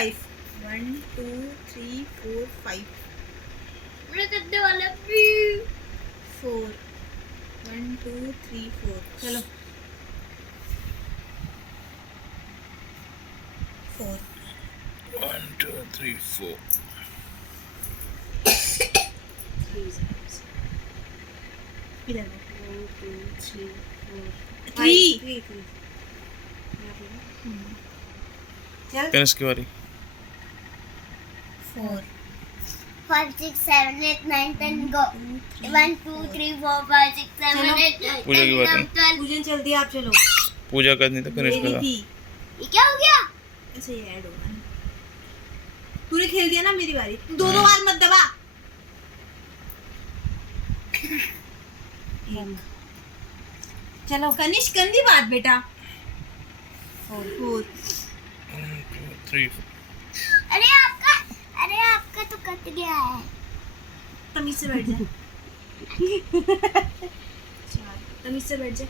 5 1 2 3 4 5 मेरे गद्दे वाला भी 4 1 2 3 4 चलो 4 1 2 3 4 इधर 1 2 3 4 3 चल पेनस की बारी 4 5 6 7 8 9 10 go 1 2 3 4 5 6 7 चलो। 8 पूजा की बात है। 12 पूजन चलती है आप चलो पूजा करनी तो फिनिश मेरी करा। थी ये क्या हो गया ऐसे ही ऐड होगा ना तूने खेल दिया ना मेरी बारी दो बार मत दबा एक चलो कनिष्क गंदी बात बेटा 4 1 2 3 अरे आपका तो कट गया है तमीज से बैठ जा 4 तमीज से बैठ जा